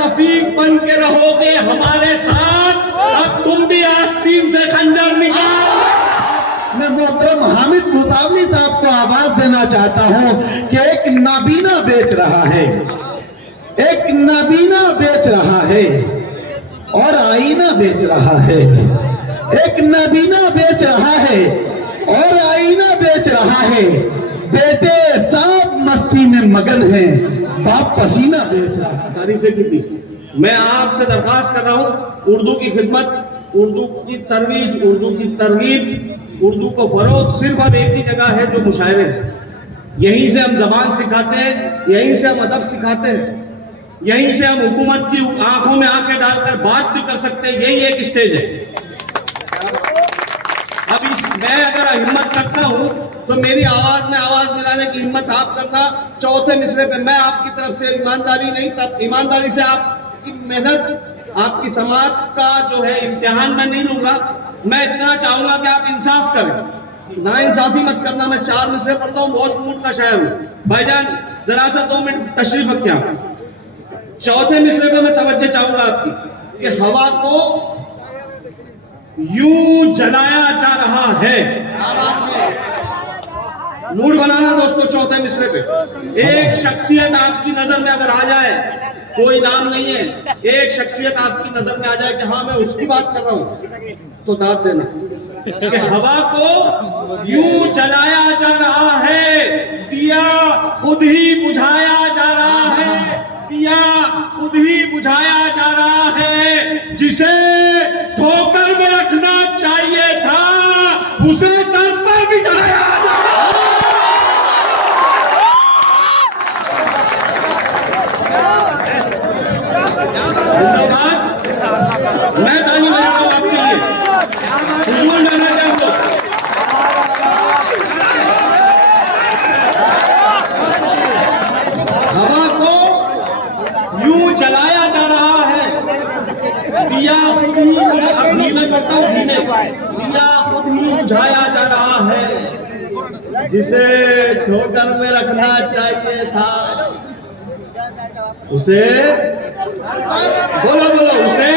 रफीक बन के रहोगे हमारे साथ, अब तुम भी आस्तीन से खंजर निकाल। मैं मोहतरम हामिद मुसावली साहब को आवाज देना चाहता हूं कि एक नाबीना बेच रहा है, एक नाबीना बेच रहा है और आईना बेच रहा है, एक नाबीना बेच रहा है और आईना बेच रहा है। बेटे सब मस्ती में मगन है, बाप पसीना बेच रहा है। तारीफें की थी। मैं आपसे दरखास्त कर रहा हूं, उर्दू की खिदमत, उर्दू की तरवीज, उर्दू की तरगीब, उर्दू को फरोग सिर्फ अब एक ही जगह है, जो मुशायरे हैं। यहीं से हम जबान सिखाते हैं, यहीं से हम अदब सिखाते हैं, यहीं से हम हुकूमत की आंखों में आंखें डालकर बात भी कर सकते हैं। यही एक स्टेज है। अब मैं अगर हिम्मत करता हूं तो मेरी आवाज में आवाज मिलाने की हिम्मत आप करना। चौथे मिसरे पे मैं आपकी तरफ से ईमानदारी नहीं, तब ईमानदारी से आपकी मेहनत, आपकी समाज का जो है इम्तिहान मैं नहीं लूंगा। मैं इतना चाहूंगा कि आप इंसाफ करें, ना इंसाफी मत करना। मैं 4 मिसरे पढ़ता हूँ, बहुत मूड का शायर हूँ। भाईजान जरा सा 2 मिनट तशरीफ रखें आप। चौथे मिसरे पे मैं तवज्जो चाहूंगा आपकी कि हवा को यूं जलाया जा रहा है। मूड बनाना दोस्तों। चौथे मिसरे पे एक शख्सियत आपकी नजर में अगर आ जाए, कोई नाम नहीं है, एक शख्सियत आपकी नजर में आ जाए कि हाँ मैं उसकी बात कर रहा हूं, तो दाद देना कि हवा को यूं जलाया जा रहा है, दिया खुद ही बुझाया जा रहा है, दिया खुद ही बुझाया जा रहा है। जिसे ठोकर में रखना चाहिए था, उसे सर पर बिठाया जा रहा है। मैं ताली बजा रहा हूं आपके लिए। हुजूर जाना चाहते हो हवा को यूं जलाया जा रहा है, दिया खुद ही, अब धीमे करता हूं, धीमे, दिया खुद ही बुझाया जा रहा है। जिसे ठोकर में रखना चाहिए था, उसे बोलो बोलो, उसे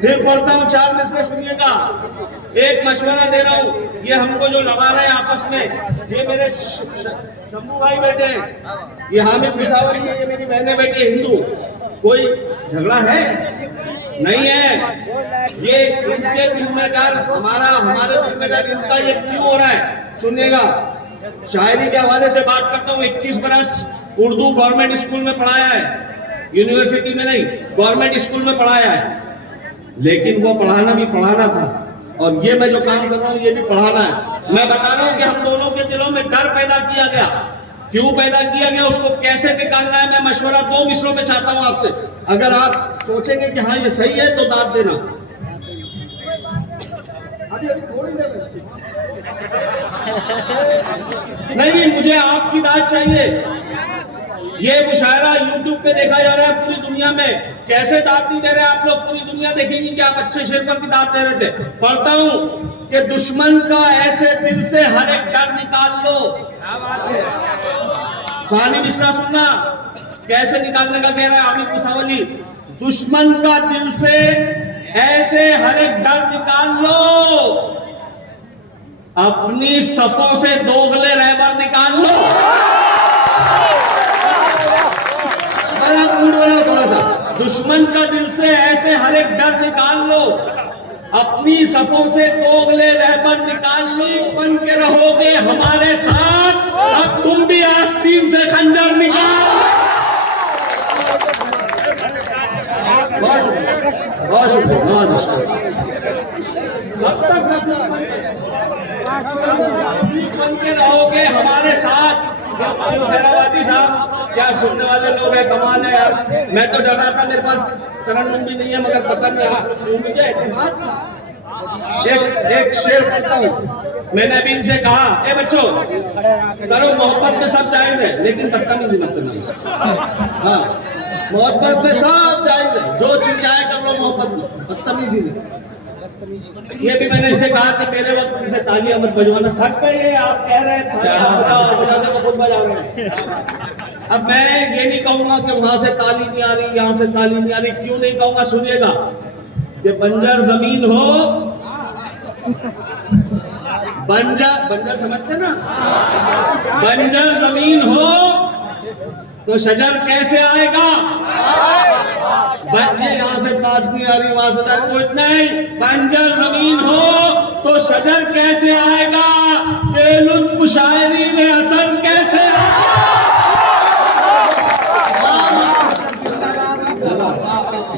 फिर पढ़ता हूं। 4 मिसरे सुनिएगा। एक मशवरा दे रहा हूं, ये हमको जो लड़ा रहे हैं आपस में, ये मेरे शंभू भाई बैठे हैं, ये हामिद मुसावरी है, ये मेरी बहनें बैठी है हिंदू। कोई झगड़ा है नहीं है। ये इनके दिल में डर, हमारे दिल में डर, इनका ये क्यों हो रहा है सुनिएगा। शायरी के हवाले से बात करता हूँ। 21 बरस उर्दू गवर्नमेंट स्कूल में पढ़ाया है, यूनिवर्सिटी में नहीं, गवर्नमेंट स्कूल में पढ़ाया है। लेकिन वो पढ़ाना भी पढ़ाना था, और ये मैं जो काम कर रहा हूँ ये भी पढ़ाना है। मैं बता रहा हूँ कि हम दोनों के दिलों में डर पैदा किया गया। क्यों पैदा किया गया, उसको कैसे निकालना है, मैं मशवरा 2 मिसरों में चाहता हूँ आपसे। अगर आप सोचेंगे कि हाँ ये सही है तो दाद देना। अभी थोड़ी देर नहीं, मुझे आपकी दाद चाहिए। ये मुशायरा YouTube पे देखा जा रहा है पूरी दुनिया में। कैसे दाद नहीं दे रहे आप लोग? पूरी दुनिया देखेंगी कि आप अच्छे शेर पर भी दाद दे रहे थे। पढ़ता हूं कि दुश्मन का ऐसे दिल से हर एक डर निकाल लो। क्या बात है? सानी मिश्रा सुनना, कैसे निकालने का कह रहा है हामिद मुसावली। दुश्मन का दिल से ऐसे हर एक डर निकाल लो, अपनी सफों से दोगले रहबर निकाल लो। थोड़ा सा, दुश्मन का दिल से ऐसे हर एक डर निकाल लो, अपनी सफों से दोगले रहबर निकाल लो। बन के रहोगे हमारे साथ, अब तुम भी आस्तीन से खंजर निकाल। बहुत शुक्रिया। अब तक बन के रहोगे हमारे साथ। हैदराबादी साहब, क्या सुनने वाले लोग हैं, कमाल है यार। मैं तो डर रहा था, मेरे पास तरन्नुम भी नहीं है, मगर पता नहीं आपको मुझे एतमाद था। एक शेर पढ़ता हूँ। मैंने अभी इनसे कहा, ए बच्चों करो मोहब्बत में सब जायज है, लेकिन बदतमीजी मत करना। हाँ, मोहब्बत में सब जायज है, जो चीज चाहे कर लो मोहब्बत में, बदतमीजी नहीं। ये भी मैंने इनसे कहा कि मेरे वक्त इनसे तालियां मत बजवाना, थक गए ये, आप कह रहे हैं तालियां बजाओ, बजाने को खुद बजा रहे हैं। अब मैं ये नहीं कहूंगा कि वहां से ताली नहीं आ रही, यहां से ताली नहीं आ रही, क्यों नहीं कहूंगा, सुनिएगा। कि बंजर जमीन हो, बंजर समझते ना, बंजर जमीन हो तो शजर कैसे आएगा? ये यहां से बात नहीं आ रही, वहां से कुछ नहीं। बंजर जमीन हो तो शजर कैसे आएगा? बेलुत्फ शायरी में असर कैसे आएगा?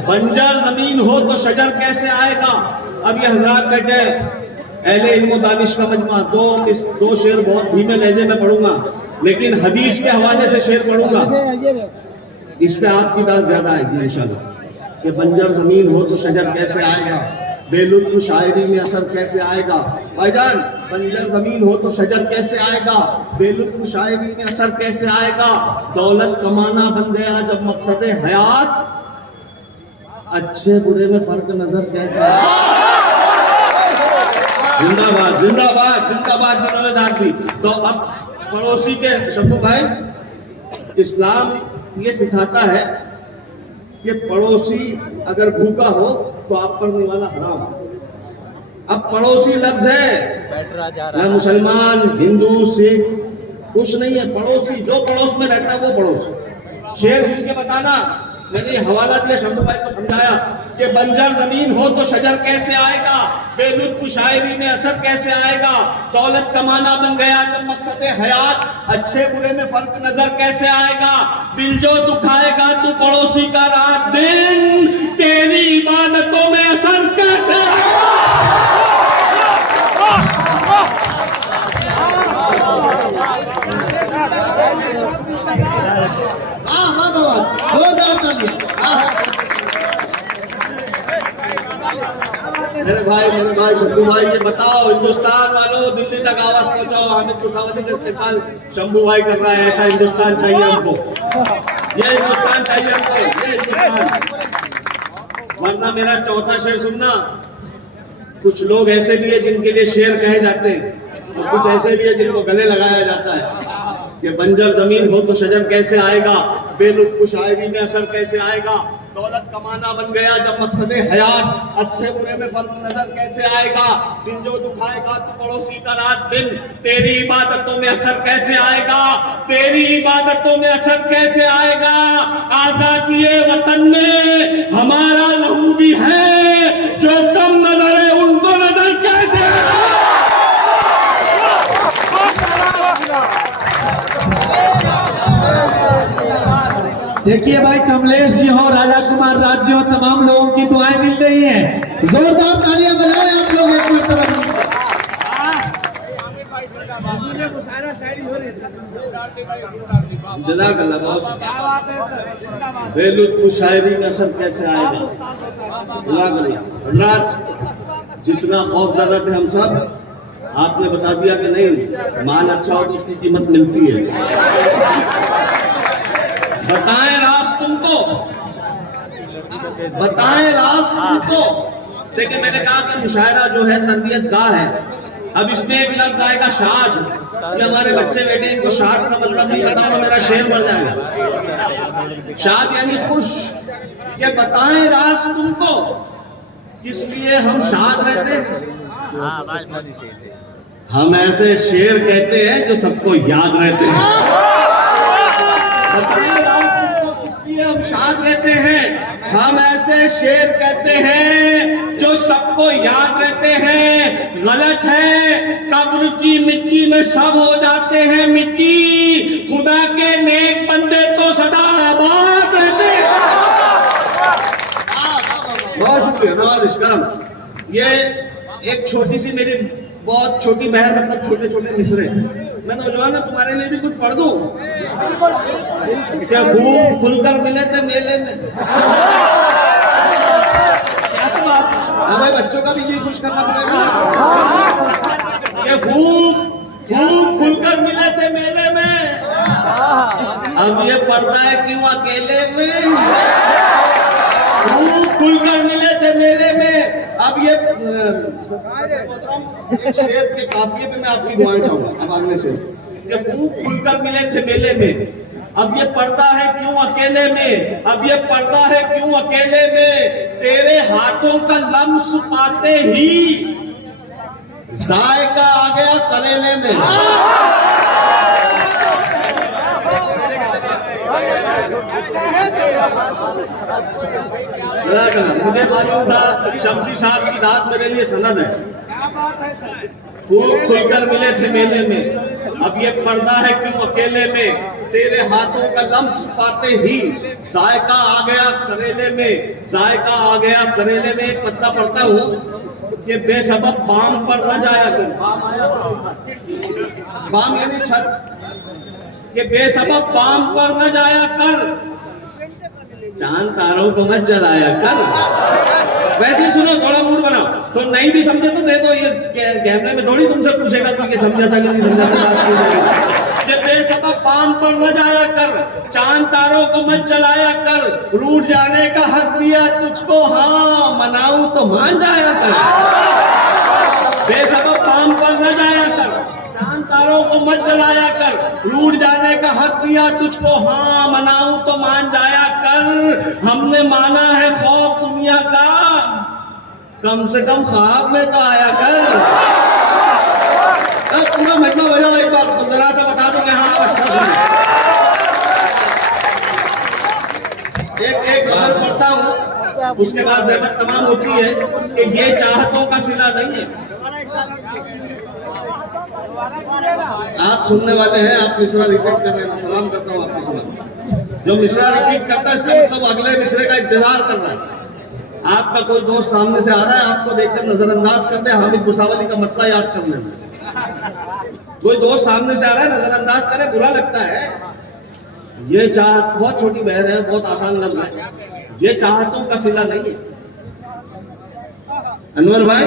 बंजर जमीन हो तो शजर कैसे आएगा? अब ये हजरात बैठे अहले इल्म दानिश का मजमा, दो शेर बहुत धीमे लहजे में पढ़ूंगा, लेकिन हदीस के हवाले से शेर पढ़ूंगा, इस पे आपकी दास ज्यादा आएगी इंशाल्लाह। कि बंजर जमीन हो तो शजर कैसे आएगा? बेलुत्फ शायरी में असर कैसे आएगा? भाईजान, बंजर जमीन हो तो शजर कैसे आएगा? बेलुत्फ शायरी में असर कैसे आएगा? दौलत कमाना बन गया जब मकसद हयात, अच्छे बुरे में फर्क नजर कैसे आएगा? जिंदाबाद जिंदाबाद जिंदाबाद जिन्होंने दाद दी। तो अब पड़ोसी के शब्दों भाई, इस्लाम ये सिखाता है कि पड़ोसी अगर भूखा हो तो आप पर निवाला हराम। अब पड़ोसी लफ्ज है, न मुसलमान हिंदू सिख कुछ नहीं है, पड़ोसी जो पड़ोस में रहता है वो पड़ोस। शेर सुन के बताना, मैंने हवाला दिया, शंभू भाई को समझाया कि बंजर जमीन हो तो शजर कैसे आएगा? बेलुत्फ शायरी में असर कैसे आएगा? दौलत कमाना बन गया जब मकसद हयात, अच्छे बुरे में फर्क नजर कैसे आएगा? दिल जो दुखाएगा तू पड़ोसी का रात दिन, तेरी इबादतों में असर कैसे आएगा? मेरे भाई शंभू भाई, ये बताओ हिंदुस्तान वालों, दिल्ली तक आवाज पहुंचाओ, हामिद कुसावती का इस्तेमाल शंभू भाई कर रहा है, ऐसा हिंदुस्तान चाहिए हमको, ये हिंदुस्तान चाहिए हमको, ये हिंदुस्तान। वरना मेरा चौथा शेर सुनना, कुछ लोग ऐसे भी है जिनके लिए शेर कहे जाते हैं, और कुछ ऐसे भी है जिनको गले लगाया जाता है। कि बंजर जमीन हो तो शजर कैसे आएगा? बेलुत्फ शायरी में असर कैसे आएगा? दौलत कमाना बन गया जब मकसद हयात, अच्छे बुरे में फर्क नजर कैसे आएगा? दिल जो दुखाएगा तो पड़ोसी का रात दिन, तेरी इबादतों में असर कैसे आएगा? तेरी इबादतों में असर कैसे आएगा? आजादी वतन में हमारा लहू भी है, जो कम नजर है उनको नजर कैसे आएगा? देखिए भाई, कमलेश जी हो, राजा कुमार राज्य हो, तमाम लोगों की दुआएं मिल रही हैं। जोरदार तालियां बजाएं आप लोग एक मरतबा। जज़ाकल्लाह बहुत। बेलुत्फ शायरी में असर कैसे आएगा? हजरात, जितना खौफ ज़्यादा थे हम सब, आपने बता दिया कि नहीं, माल अच्छा हो तो उसकी कीमत मिलती है। बताएं राज तुमको, बताएं राज तुमको। देखिए, मैंने कहा कि मुशायरा जो है तरबियत गाह है। अब इसमें एक लफ्ज आएगा शाद, ये हमारे बच्चे बेटे, इनको शाद का मतलब नहीं बताऊंगा, मेरा शेर मर जाएगा। शाद यानी खुश। ये बताएं राज तुमको, किस लिए हम शाद रहते हैं? हम ऐसे शेर कहते हैं जो सबको याद रहते हैं। हम शाद रहते हैं, हम ऐसे शेर कहते हैं जो सबको याद रहते हैं। गलत है, कब्र की मिट्टी में सब हो जाते हैं मिट्टी, खुदा के नेक बंदे तो सदा आबाद रहते हैं। बहुत शुक्रिया, नवाज़िश करम। ये एक छोटी सी मेरी बहुत छोटी बहन, मतलब छोटे छोटे मिसरे, मैं नौजवान तुम्हारे लिए भी कुछ पढ़ दूं क्या? खूब खुलकर मिले थे मेले में। हाँ भाई, बच्चों का भी जी खुश करना पड़ेगा ना। ये खूब खुलकर मिले थे मेले में, अब ये पढ़ता है क्यों अकेले में? खूब खुलकर मिले थे मेले में, अब ये एक शेर के काफिये पे मैं आपकी दुआएं चाहूंगा। अब अगले शेर कि खूब खुलकर मिले थे मेले में, अब ये पड़ता है क्यों अकेले में, अब ये पड़ता है क्यों अकेले में, तेरे हाथों का लम्स पाते ही जायका आ गया करेले में। मुझे मालूम था शमसी साहब की दाद मेरे लिए सनद है। खूब खुलकर मिले थे मेले में, अब ये पर्दा है क्यों अकेले में, तेरे हाथों का लम्स पाते ही जायका आ गया करेले में, जायका आ गया करेले में। एक पत्ता पढ़ता हूँ कि बेसबब बाम पर न जाया कर, बाम यानी छत, कि बेसबब बाम पर न जाया कर, चांद तारों को मत जलाया कर। वैसे सुनो, थोड़ा मूड बनाओ, तो नहीं भी समझे तो दे दो, ये कैमरे में थोड़ी तुमसे पूछेगा कि समझा था कि नहीं समझा था। बेसबब बाम पर न जाया कर, चांद तारों को मत जलाया कर, रूठ जाने का हक दिया तुझको, हाँ मनाऊं तो मान जाया कर। बेसबब बाम पर न जाया कर, चांद तारों को मत जलाया कर, रूठ जाने का हक दिया तुझको, हाँ मनाऊं तो मान जाया कर। हमने माना है खौफ दुनिया का, कम से कम ख्वाब में तो आया कर। पूरा मतलब बजाओ एक बार, जरा सा बता दो कि हाँ अच्छा सुने। एक गजल पढ़ता हूँ, उसके बाद ज़हमत तमाम होती है कि ये चाहतों का सिला नहीं है। आप सुनने वाले हैं, आप मिसरा रिपीट कर रहे हैं, मैं सलाम करता हूँ आपको सलाम। जो मिसरा रिपीट करता है इसका मतलब अगले मिसरे का इंतजार कर रहा है। आपका कोई दोस्त सामने से आ रहा है, आपको देखकर नजरअंदाज कर दे, हामिद भुसावली का मतला याद कर लेना। कोई दोस्त सामने से आ रहा है, नजरअंदाज करे, बुरा लगता है। ये चाहत बहुत छोटी बहन है, बहुत आसान लफ्ज है, ये चाहतों का सिला नहीं है। अनवर भाई,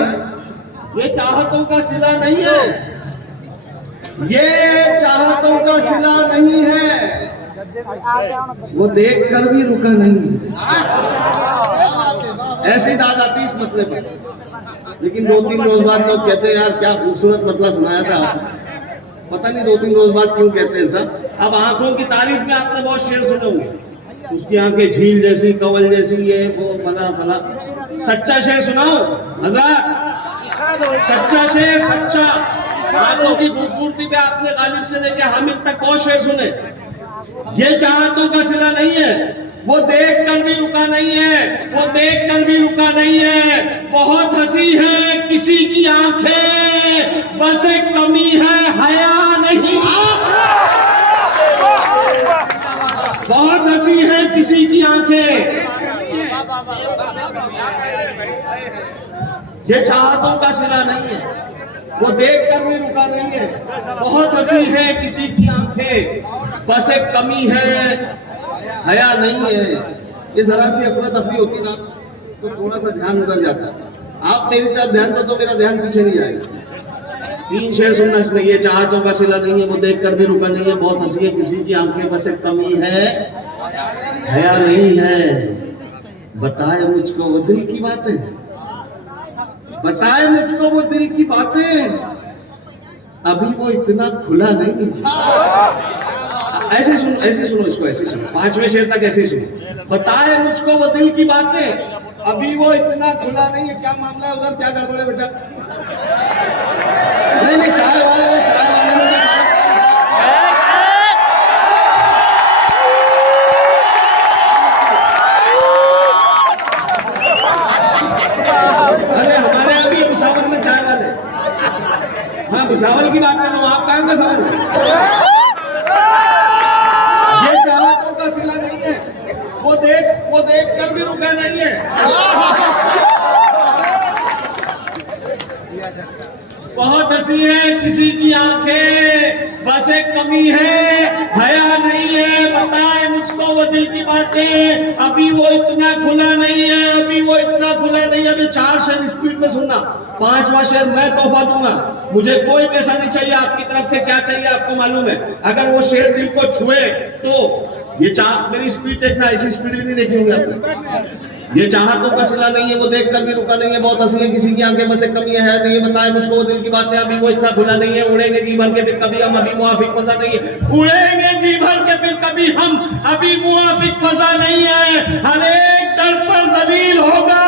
ये चाहतों का सिला नहीं है, ये चाहतों का सिला नहीं है। वो देखकर भी रुका नहीं है। ऐसी दाद आती इस मतले पर, लेकिन 2-3 रोज बाद लोग कहते हैं यार क्या खूबसूरत मतला सुनाया था आपने। पता नहीं 2-3 रोज बाद क्यों कहते हैं सब। अब आंखों की तारीफ में आपने बहुत शेर सुने होंगे, उसकी आंखें झील जैसी, कवल जैसी, ये वो फला फला। सच्चा शेर सुनाओ हजरत, सच्चा शेर, सच्चा। आंखों की खूबसूरती पे आपने गालिब से लेके हामिद तक बहुत शेर सुने। ये चाहतों का सिला नहीं है, वो देख कर भी रुका नहीं है, वो देख कर भी रुका नहीं है। बहुत हंसी है किसी की आंखें, बस एक कमी है हया नहीं। बहुत हंसी है किसी की आंखें, ये चाहतों का सिला नहीं है, वो देख कर भी रुका नहीं है। बहुत हंसी है किसी की आंखें, बस एक कमी है हया नहीं है। ये जरा सी अफरा तफरी होती ना तो थोड़ा सा ध्यान उधर जाता है। आप मेरी तरफ ध्यान दो तो मेरा ध्यान पीछे नहीं जाएगा। 3 शेर सुनना इसमें, ये चाहतों का सिला नहीं है, वो देख कर भी रुका नहीं है, बहुत हंसी है किसी की आंखें, बस एक कमी है हया नहीं है। बताए मुझको वो दिल की बातें, बताए मुझको वो दिल की बातें, अभी वो इतना खुला नहीं। ऐसे सुनो इसको, ऐसे सुनो, 5वें शेर तक ऐसे सुनो। बताए मुझको वो दिल की बातें, अभी वो इतना खुला नहीं है। क्या मामला है उधर, क्या गड़बड़ है बेटा? नहीं चाय वाले ने अरे हमारे यहाँ भी भुसावल में चाय वाले। हाँ भुसावल की बात कर रहा हूँ, आप कहाँ का समझ रहे? ये चाहतों का सिला नहीं है, वो देख कर भी रुका नहीं है। बहुत हंसी है किसी की आंखें, बस एक कमी है हया नहीं है। बताए मुझको वो दिल की बातें, अभी वो इतना खुला नहीं है, अभी वो इतना खुला नहीं है। अभी 4 शेर स्पीड में सुनना, 5वां शेर मैं तोहफा दूंगा। मुझे कोई पैसा नहीं चाहिए, आपकी तरफ से क्या चाहिए आपको मालूम है। अगर वो शेर दिल को छुए तो ये मेरी स्पीड देखना, ऐसी स्पीड भी नहीं देखी होंगी आपने। ये चाहतों का सिला नहीं है, वो देख कर भी रुका नहीं है, बहुत हंसी है, किसी की आंखें में से कमी है नहीं बताए मुझको वो दिल की बातें, अभी वो इतना खुला नहीं है, उड़ेंगे जी भर के फिर कभी हम, अभी मुआफिक फजा नहीं है, उड़ेंगे जी भर के फिर कभी हम, अभी मुआफिक फजा नहीं है। हर एक दर पर जलील होगा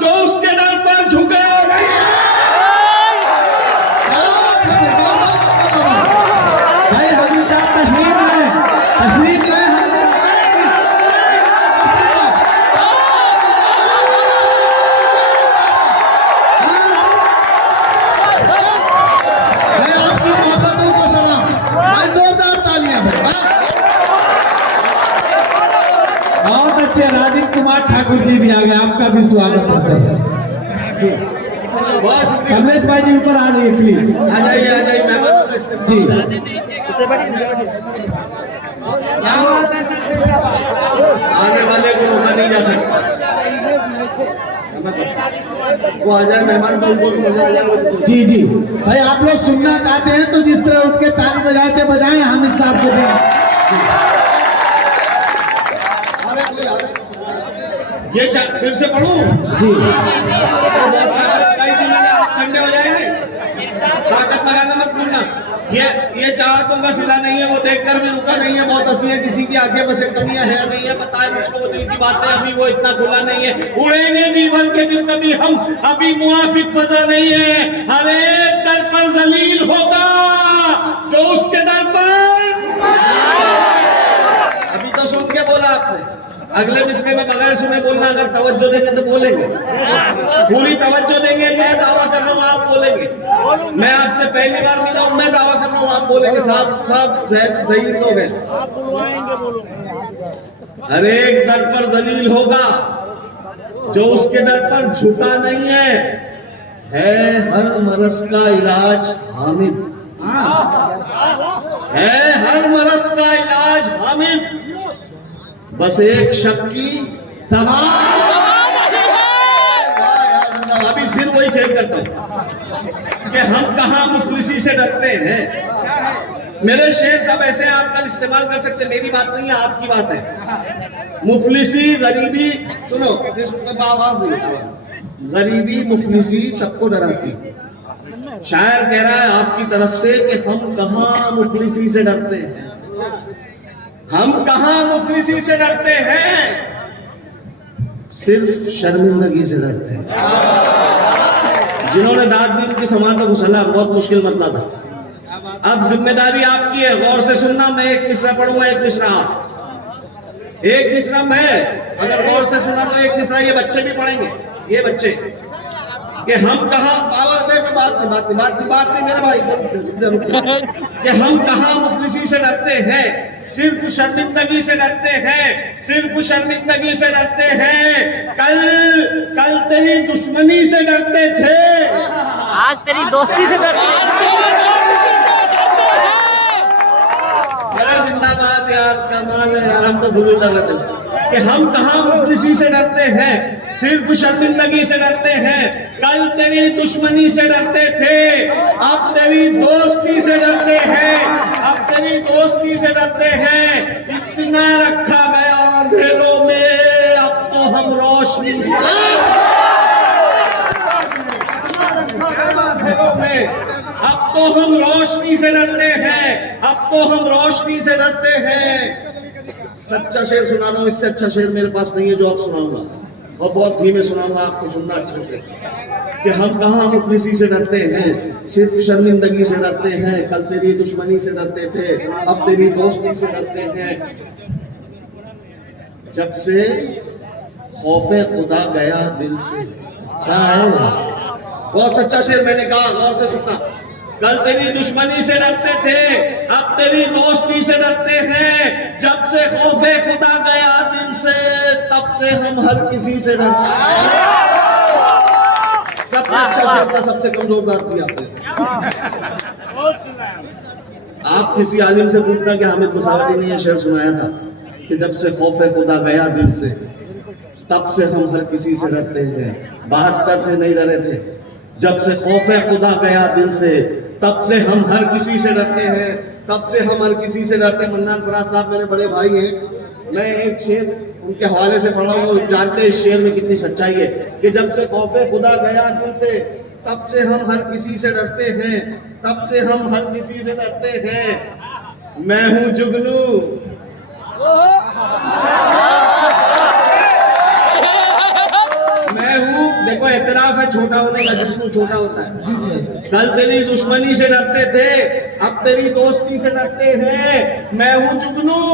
जो उसके दर पर झुका नहीं है। भाई हजूर साहब तशरीफ लाए, तशरीफ लाए। राजीव कुमार ठाकुर जी भी आ गए, आपका भी स्वागत है सर। कमलेश भाई जी ऊपर आ जाइए प्लीज, आ जाइए मेहमानों का जी। आने वाले को रोका नहीं जा सकता, वो आ जाए मेहमान तो उनको भी मजा आ जाएगा। जी जी भाई, आप लोग सुनना चाहते हैं तो जिस तरह उठ के ताली बजाते बजाएं, हामिद साहब को दें। ये फिर से पढ़ूं जी, आप ठंडे हो जाएंगे, ताकत लगाना मत भूलना। ये चाहतों का सिला नहीं है, वो देखकर भी रुका नहीं है, बहुत हंसी है, किसी की आंखें में से कमियां है नहीं है बताए मुझको वो दिल की बातें, अभी वो इतना खुला नहीं है, उड़ेंगे जी भर के फिर कभी हम, अभी मुआफिक फजा नहीं है। हर एक दर पर जलील होगा जो उसके दर पर, अभी तो सुन के बोला आपने, अगले मिसरे में बगैर सुने बोलना, अगर तवज्जो देंगे तो बोलेंगे, पूरी तवज्जो देंगे। मैं दावा कर रहा हूँ आप बोलेंगे, मैं आपसे पहली बार मिला हूँ, मैं दावा कर रहा हूँ आप बोलेंगे। साहब सही लोग हैं। हर एक दर पर जलील होगा जो उसके दर पर झुका नहीं है हर मरज का इलाज हामिद, है हर मरज का इलाज हामिद, बस एक शक की दवा। अभी फिर वही खेल करता हूं कि हम कहां मुफलिसी से डरते हैं। मेरे शेर साहब ऐसे आप कल इस्तेमाल कर सकते, मेरी बात नहीं है आपकी बात है। मुफलिसी गरीबी, सुनो गरीबी मुफलिसी सबको डराती है। शायर कह रहा है आपकी तरफ से कि हम कहां मुफलिसी से डरते हैं, हम कहां मुफलिसी से डरते हैं, सिर्फ शर्मिंदगी से डरते हैं। जिन्होंने दाद दी उनकी समाज को घुसला, बहुत मुश्किल मतला था। अब जिम्मेदारी आपकी है, गौर से सुनना। मैं एक मिसरा पढ़ूंगा, एक मिसरा आप, एक मिसरा मैं, अगर गौर से सुना तो एक मिसरा ये बच्चे भी पढ़ेंगे, ये बच्चे कि हम कहां, बात नहीं मेरे भाई, कि हम कहां मुफलिसी से डरते हैं, सिर्फ शर्मिंदगी से डरते हैं, सिर्फ शर्मिंदगी से डरते हैं। कल तेरी दुश्मनी से डरते थे, आज तेरी दोस्ती से डरते हैं। जिंदाबाद यार, कमाल है यार, हम तो फजूल डर रहे थे कि हम कहां मुफलिसी से डरते हैं, सिर्फ शर्मिंदगी से डरते हैं। कल तेरी दुश्मनी से डरते थे, अब तेरी दोस्ती से डरते हैं, अब तेरी दोस्ती से डरते हैं। इतना रखा गया अंधेरों में, अब तो हम रोशनी से, अब तो हम रोशनी से डरते हैं, अब तो हम रोशनी से डरते हैं। सच्चा शेर सुना रहा हूं, इससे अच्छा शेर मेरे पास नहीं है जो आप सुनाऊंगा, और बहुत धीमे सुनाऊंगा, आपको सुनना अच्छे से। कि हम कहां मुफलिसी से डरते हैं, सिर्फ शर्मिंदगी से डरते हैं। कल तेरी दुश्मनी से डरते थे, अब तेरी दोस्ती से डरते हैं। जब से खौफे खुदा गया दिल से। अच्छा है, बहुत सच्चा शेर मैंने कहा, गौर से सुनना। कल तेरी दुश्मनी से डरते थे, अब तेरी दोस्ती से डरते हैं। जब से खौफे खुदा गया दिल से, तब से हम हर किसी से डरते हैं। सबसे अच्छा शेर था, सबसे कमजोर दाद दिया आपने। आप किसी आलिम से पूछना कि हामिद मुसावरी ने यह शेर सुनाया था कि जब से खौफे खुदा गया दिल से, तब से हम हर किसी से डरते हैं। 72 थे, नहीं डरे थे। जब से खौफे खुदा गया दिल से, तब से हम हर किसी से डरते हैं, तब से हम हर किसी से डरते हैं। मन्नान फराज साहब मेरे बड़े भाई हैं, मैं एक शेर उनके हवाले से पढ़ा हूँ, जानते हैं इस शेर में कितनी सच्चाई है कि जब से खौफे खुदा गया दिल से, तब से हम हर किसी से डरते हैं, तब से हम हर किसी से डरते हैं। मैं हूं जुगनू, मैं हूं, देखो एतराफ है छोटा होने का, जुगनू छोटा होता है। कल तेरी दुश्मनी से डरते थे, अब तेरी दोस्ती से डरते हैं। मैं हूं जुगनू,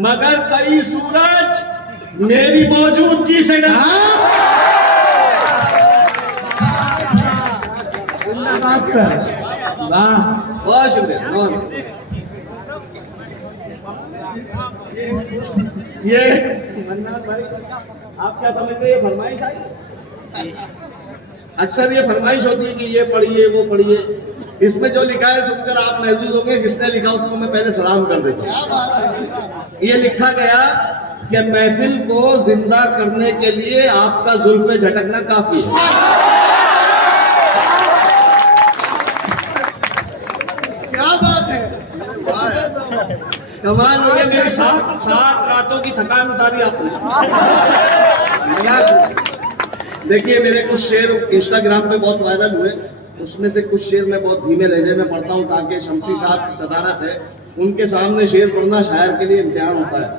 मगर कई सूरज मेरी मौजूदगी से डरते हैं। बात कर, वाह, बहुत शुक्रिया, बहुत। ये मन्नान भाई, आप क्या समझते हैं, ये फरमाइश आई? अक्सर ये फरमाइश होती है कि ये पढ़िए वो पढ़िए, इसमें जो लिखा है सुनकर आप महसूस होंगे जिसने लिखा उसको मैं पहले सलाम कर देता हूं। ये लिखा गया कि महफिल को जिंदा करने के लिए आपका जुल्फे झटकना काफी है। क्या बात है, कमाल हो गया, मेरी 7 रातों की थकान उतारी आपने। देखिए मेरे कुछ शेर इंस्टाग्राम पे बहुत वायरल हुए, उसमें से कुछ शेर मैं बहुत धीमे लहजे में पढ़ता हूँ ताकि शमसी साहब की सदारत है, उनके सामने शेर पढ़ना शायर के लिए इम्तिहान होता है।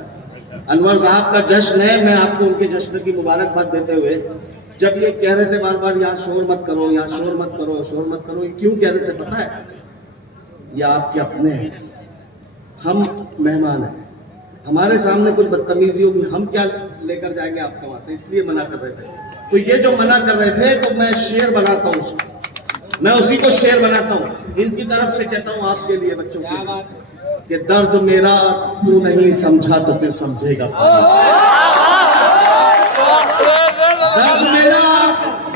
अनवर साहब का जश्न है, मैं आपको उनके जश्न की मुबारकबाद देते हुए, जब ये कह रहे थे बार बार यहाँ शोर मत करो, यहाँ शोर मत करो, शोर मत करो, ये क्यों कह रहे थे पता है? ये आपके अपने हैं, हम मेहमान हैं, हमारे सामने कुछ बदतमीजी होगी, हम क्या लेकर जाएंगे आपके वहां से, इसलिए मना कर रहे थे। तो ये जो मना कर रहे थे तो मैं शेर बनाता हूँ उसको, मैं उसी को शेर बनाता हूँ, इनकी तरफ से कहता हूँ आपके लिए बच्चों के, कि दर्द मेरा तू नहीं समझा तो फिर समझेगा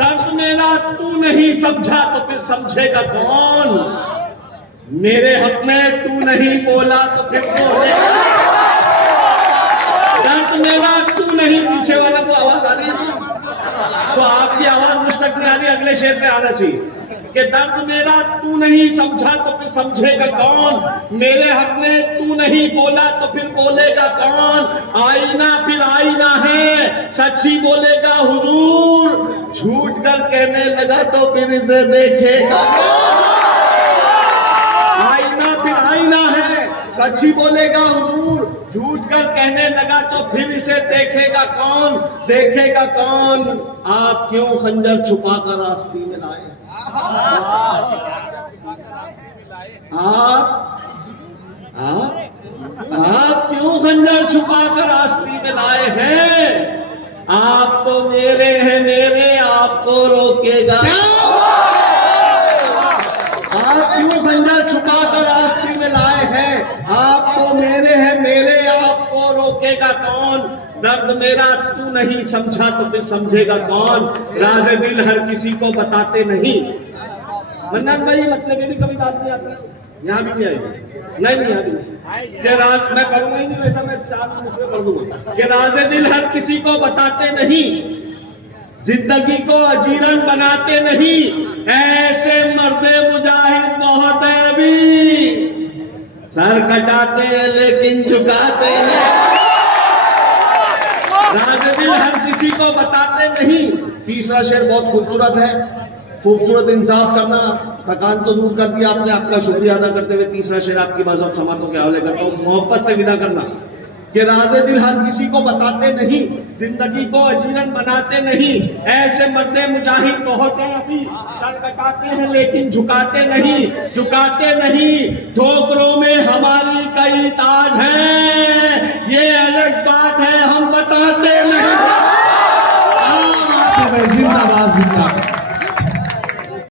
दर्द मेरा तू नहीं समझा तो फिर समझेगा कौन? मेरे हक में तू नहीं बोला तो फिर बोलेगा। दर्द मेरा तू नहीं, पीछे वाला को आवाज आ रही है ना, तो आपकी आवाज मुझ तक नहीं आ रही, अगले शेर पे आना चाहिए कि दर्द मेरा तू नहीं समझा तो फिर समझेगा कौन? मेरे हक में तू नहीं बोला तो फिर बोलेगा कौन? आईना फिर आईना है, सच ही बोलेगा हुजूर, झूठ कर कहने लगा तो फिर इसे देखेगा कौन? आईना फिर आईना है, सच ही बोलेगा हुजूर, झूठ कर कहने लगा तो फिर इसे देखेगा कौन? देखेगा कौन? आप क्यों खंजर छुपा कर आस्ती में लाए? आप क्यों खंजर छुपा कर आस्ती में लाए हैं? आप तो मेरे हैं मेरे, आपको रोकेगा। आप क्यों खंजर छुपा कर आस्ती में लाए हैं? आप तो मेरे हैं मेरे, आपको रोकेगा कौन? दर्द मेरा तू नहीं समझा तो फिर समझेगा कौन? राज़े दिल हर किसी को बताते नहीं। मन्नान भाई मतलब ये भी कभी बात नहीं आती, यहाँ भी नहीं आएगी, नहीं यहाँ भी नहीं। कि राज मैं पढ़ूंगा ही नहीं, वैसा मैं 4 मिनट में पढ़ दूंगा कि राज़े दिल हर किसी को बताते नहीं, जिंदगी को अजीरन बनाते नहीं, ऐसे मर्दे मुजाहिद बहुत है अभी, सर कटाते हैं लेकिन झुकाते हैं। राज़े दिल हर किसी को बताते नहीं। तीसरा शेर बहुत खूबसूरत है, खूबसूरत इंसाफ करना, थकान तो दूर कर दिया आपने, आपका शुक्रिया अदा करते हुए तीसरा शेर आपकी मज़हब समातों के हवाले करता हूँ, मोहब्बत से विदा करना कि राज़े दिल हर किसी को बताते नहीं, जिंदगी को अजीरन बनाते नहीं, ऐसे मर्दे मुजाहिद बहुत हैं अभी, सर कटाते हैं लेकिन झुकाते नहीं, झुकाते नहीं। ठोकरों में हमारी कई ताज हैं, ये अलग बात है हम बताते नहीं। जिंदाबाद जिंदाबाद।